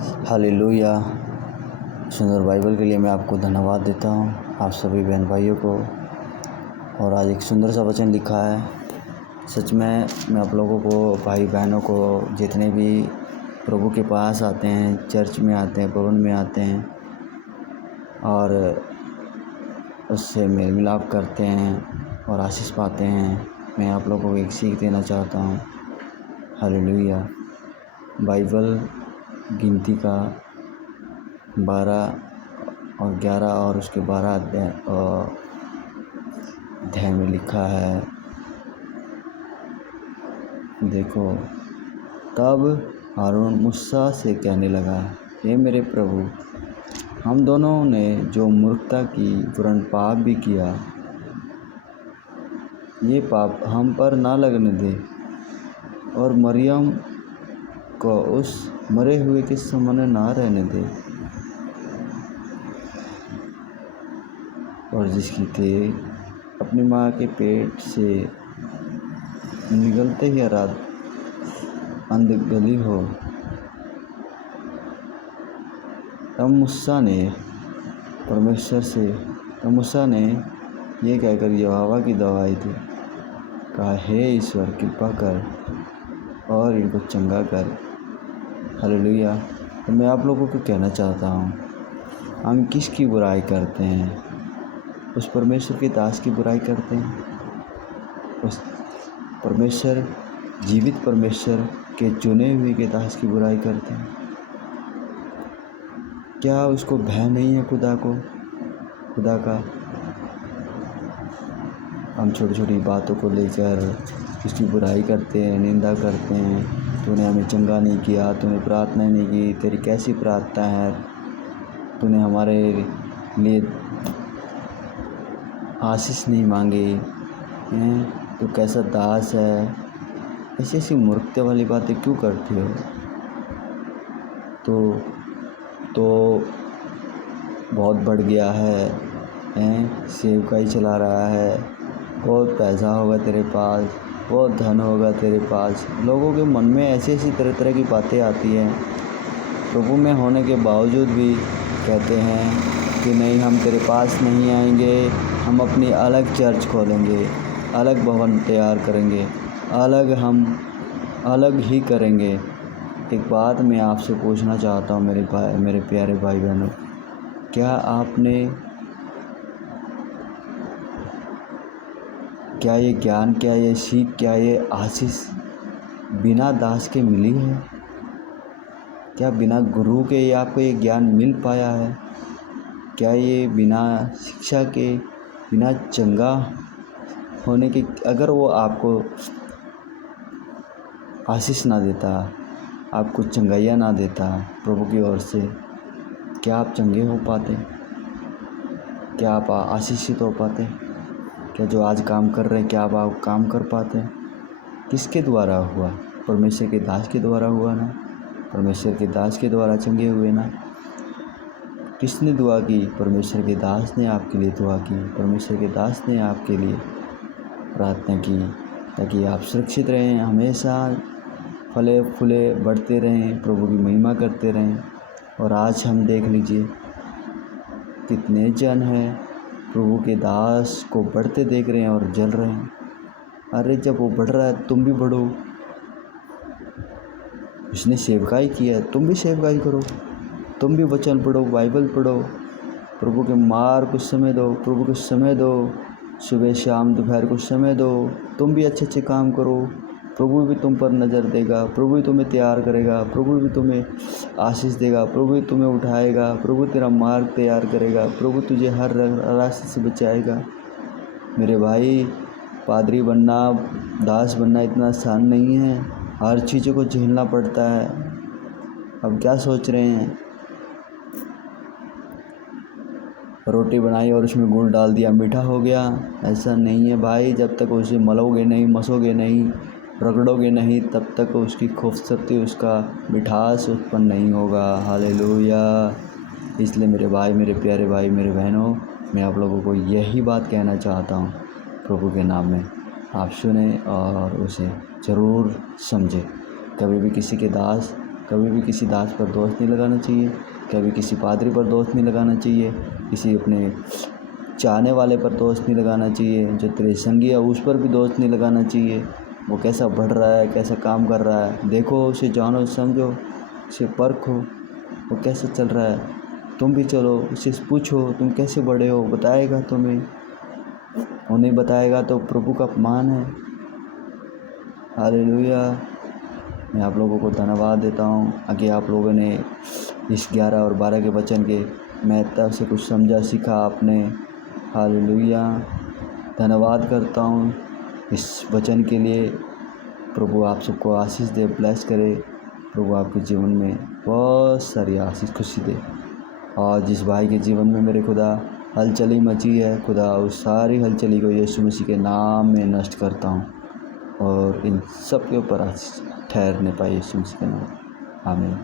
Hallelujah. सुंदर Bible के लिए मैं आपको धन्यवाद देता हूँ, आप सभी बहन भाइयों को। और आज एक सुंदर सा वचन लिखा है। सच में मैं आप लोगों को, भाई बहनों को, जितने भी प्रभु के पास आते हैं, चर्च में आते हैं, भवन में आते हैं और उससे मेल मिलाप करते हैं और आशीष पाते हैं, मैं आप लोगों को एक सीख देना चाहता हूँ। हालेलुया। बाइबल गिनती का 12 और 11 और उसके 12 अध्याय में लिखा है। देखो, तब हारून मूसा से कहने लगा, हे मेरे प्रभु, हम दोनों ने जो मूर्खता की वरन पाप भी किया, ये पाप हम पर ना लगने दे और मरियम को उस मरे हुए के सामने ना रहने दे, और जिसकी थे अपनी माँ के पेट से निकलते ही रात अंधगली हो। तब मूसा ने ये कहकर यहोवा की दवाई दी, कहा, हे ईश्वर, कृपा कर और इनको चंगा कर। हालेलुया। तो मैं आप लोगों को कहना चाहता हूँ, हम किसकी बुराई करते हैं? उस परमेश्वर के दास की बुराई करते हैं। उस परमेश्वर, जीवित परमेश्वर के चुने हुए के दास की बुराई करते हैं। क्या उसको भय नहीं है खुदा का? हम छोटी छोटी बातों को लेकर उसकी बुराई करते हैं, निंदा करते हैं। तूने हमें चंगा नहीं किया, तूने प्रार्थना नहीं की, तेरी कैसी प्रार्थना है, तूने हमारे लिए आशीष नहीं मांगी हैं, तू कैसा दास है। ऐसी ऐसी मूर्खता वाली बातें क्यों करती हो? तो बहुत बढ़ गया है, सेवकाई चला रहा है, बहुत पैसा होगा तेरे पास, बहुत धन होगा तेरे पास। लोगों के मन में ऐसी ऐसी तरह तरह की बातें आती हैं। प्रभु में होने के बावजूद भी कहते हैं कि नहीं, हम तेरे पास नहीं आएंगे, हम अपनी अलग चर्च खोलेंगे, अलग भवन तैयार करेंगे, हम अलग ही करेंगे। एक बात मैं आपसे पूछना चाहता हूँ मेरे प्यारे भाई बहनों, क्या ये ज्ञान, क्या ये सीख, क्या ये आशीष बिना दास के मिली है? क्या बिना गुरु के आपको ये ज्ञान मिल पाया है? क्या ये बिना शिक्षा के, बिना चंगा होने के, अगर वो आपको आशीष ना देता, आपको चंगाइयाँ ना देता प्रभु की ओर से, क्या आप चंगे हो पाते? क्या आप आशीषित हो पाते? क्या जो आज काम कर रहे हैं, क्या आप काम कर पाते? किसके द्वारा हुआ? परमेश्वर के दास के द्वारा हुआ ना। परमेश्वर के दास के द्वारा चंगे हुए ना। किसने दुआ की? परमेश्वर के दास ने आपके लिए दुआ की, परमेश्वर के दास ने आपके लिए प्रार्थना की, ताकि आप सुरक्षित रहें, हमेशा फले फूले बढ़ते रहें, प्रभु की महिमा करते रहें। और आज हम देख लीजिए, कितने जन हैं प्रभु के दास को बढ़ते देख रहे हैं और जल रहे हैं। अरे जब वो बढ़ रहा है, तुम भी बढ़ो। उसने सेवकाई किया है, तुम भी सेवकाई करो, तुम भी वचन पढ़ो, बाइबल पढ़ो, प्रभु के मार्ग को समय दो, प्रभु को समय दो, सुबह शाम दोपहर को समय दो। तुम भी अच्छे अच्छे काम करो, प्रभु भी तुम पर नज़र देगा, प्रभु भी तुम्हें तैयार करेगा, प्रभु भी तुम्हें आशीष देगा, प्रभु भी तुम्हें उठाएगा, प्रभु तेरा मार्ग तैयार करेगा, प्रभु तुझे हर रास्ते से बचाएगा। मेरे भाई, पादरी बनना, दास बनना इतना आसान नहीं है। हर चीज़ों को झेलना पड़ता है। अब क्या सोच रहे हैं? रोटी बनाई और उसमें गुड़ डाल दिया, मीठा हो गया? ऐसा नहीं है भाई। जब तक उसे मलोगे नहीं, मसोगे नहीं, रगड़ोगे नहीं, तब तक उसकी खूबसूरती, उसका मिठास उत्पन्न नहीं होगा। हालेलुया। इसलिए मेरे भाई, मेरे प्यारे भाई, मेरे बहनों, मैं आप लोगों को यही बात कहना चाहता हूँ, प्रभु के नाम में आप सुने और उसे ज़रूर समझें। कभी भी किसी के दास कभी भी किसी दास पर दोष नहीं लगाना चाहिए, कभी किसी पादरी पर दोष नहीं लगाना चाहिए, किसी अपने चाहने वाले पर दोष नहीं लगाना चाहिए, जो तेरे संगी है उस पर भी दोष नहीं लगाना चाहिए। वो कैसा बढ़ रहा है, कैसा काम कर रहा है, देखो उसे, जानो, समझो, उसे परखो, वो कैसे चल रहा है। तुम भी चलो, उससे पूछो तुम कैसे बढ़े हो, बताएगा तुम्हें। वो नहीं बताएगा तो प्रभु का अपमान है। हालेलुया। मैं आप लोगों को धन्यवाद देता हूँ कि आप लोगों ने इस 11 और 12 के वचन के महत्ता से कुछ समझा, सीखा आपने। हालेलुया। धन्यवाद करता हूँ इस वचन के लिए। प्रभु आप सबको आशीष दे, ब्लेस करे। प्रभु आपके जीवन में बहुत सारी आशीष, खुशी दे। और जिस भाई के जीवन में मेरे खुदा हलचली मची है, खुदा उस सारी हलचली को यीशु मसीह के नाम में नष्ट करता हूँ और इन सब के ऊपर आशीष ठहरने पाए यीशु मसीह के नाम। आमीन।